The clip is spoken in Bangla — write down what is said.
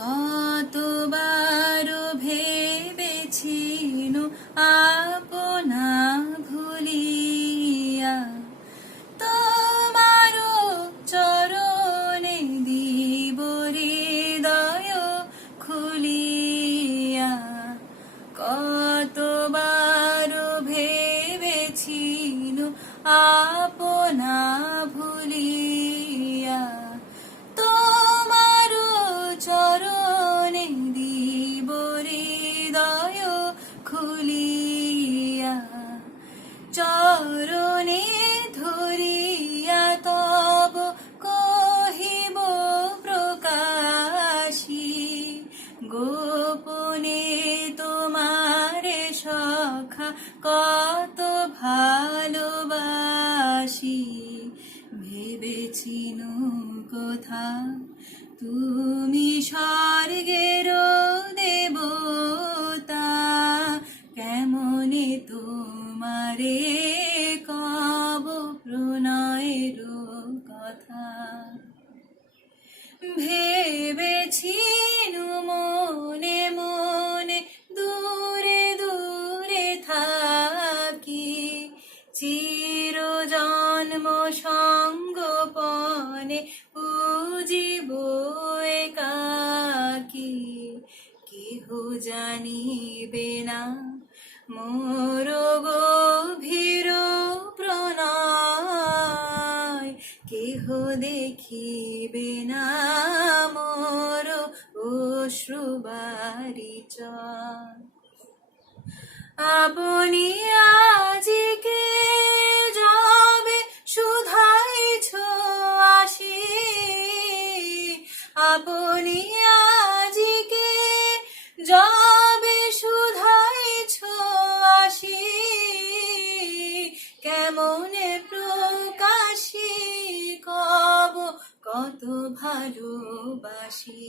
কতবার ভেবেছিনু আপনা ভুলিয়া, তোমারও চরণে দিব হৃদয় খুলিয়া। কতবার ভেবেছিনু আপনা ভুলিয়া, তোমারও চরণে দিব হৃদয় খুলিয়া। চরণে ধরিয়া তব কহিব প্রকাশী, গোপনে তোমারে সখা কত ভালোবাসি। ভেবেছিনু কোথা তুমি স্বর্গের দেবতা, কেমনে তোমারে কব প্রণয়ের কথা। ভেবেছিনু মনে মনে দূরে দূরে থাকি, চির জন্ম সঙ্গোপনে পুজিব একাকী। কেহ জানিবে না মোর গভীর প্রণয়, কেহ দেখিবে না মোর অশ্রুবারিচয়। আপনি আজিকে যবে শুধাইছ আসি, আপনি আজিকে যবে শুধাইছ আসি, কেমনে প্রকাশী কব কত ভালোবাসি।